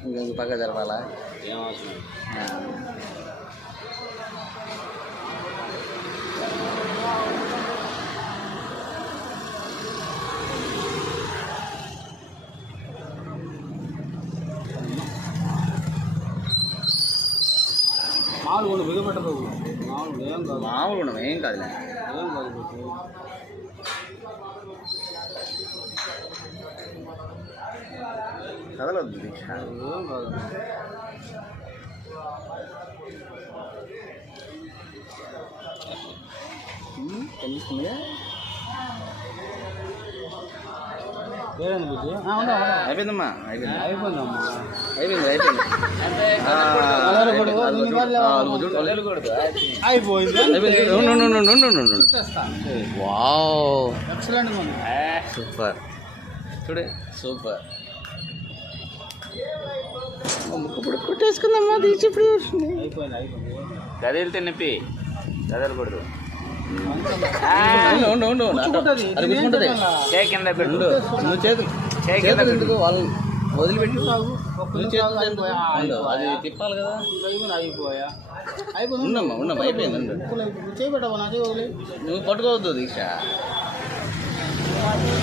இங்கே வந்து பக்கத்தில் பாலா மாவு ஒன்று மிகப்பட்டது மாவு வேங்காது மாவு ஒன்று வேங்காதுல வேங்காது కదలొద్దు దీక్ష కనిపిస్తుందిగా బుద్ధి. అయిపోయిందమ్మా అయిపోయింది. అయిపోయిందమ్మా అయిపోయింది అయిపోయింది. ఆ, అయిపోయింది. అదిగో ఇప్పుడు కొట్టేసుకుందమ్మా తీసి ఇప్పుడు కదిలితే నొప్పి కదలకూడదు కింద పెట్టు. నువ్వు చేతు వదిలిపెట్టు అది తిప్పాలి కదా. అయిపోయింది అయిపోయా? అయిపోయింది. ఉండమ్మా ఉండమ్మా అయిపోయింది నువ్వు పట్టుకోవద్దు దీక్ష ఉమ్,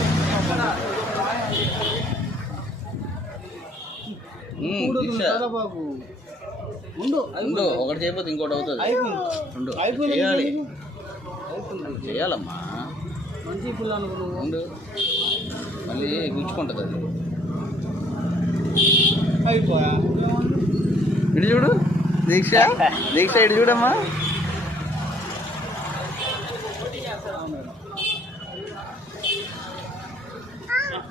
కూడదు దీక్ష కదా బాబు? ఉండు ఒకటి చేయకపోతే ఇంకోటి అవుతుంది. ఉండు. చేయాలి. చేయాలమ్మా. మంచి ఉండు. మళ్ళీ గుచ్చుకుంటుంది అది. అయిపోయా? ఇటు చూడు దీక్ష. దీక్ష ఇటు చూడమ్మా ఉండు ఉమ్,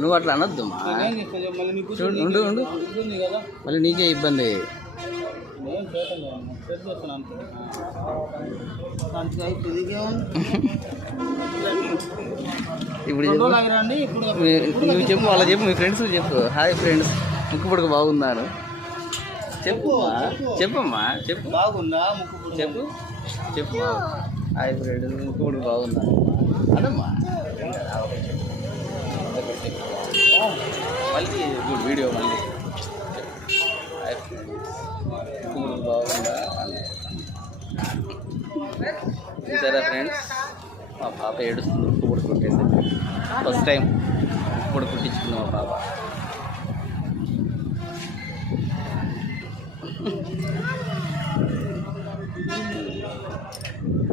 నువ్వు అట్లా చూడు, ఉండు, ఉండు. మళ్ళీ నీకే ఇబ్బంది? ఇప్పుడు నువ్వు చెప్పు వాళ్ళ చెప్పు మీ ఫ్రెండ్స్ చెప్పు. హాయ్ ఫ్రెండ్స్ ముక్కు పుడక బాగున్నాను చెప్పు చెప్పమ్మా చెప్పు. బాగుందా ముక్కు? చెప్పు చెప్పు హైబ్రిడ్ కూడా ముక్కు పుడక మళ్ళీ గుడ్ వీడియో మళ్ళీ. హాయ్ ఫ్రెండ్స్ బాగుందా? చూసారా ఫ్రెండ్స్? మా పాప ఏడుస్తుంది ఉప్పు కూడా కుట్టేసి. ఫస్ట్ టైం ఉప్పు కూడా కుట్టించుకుంది మా పాప. Thank you.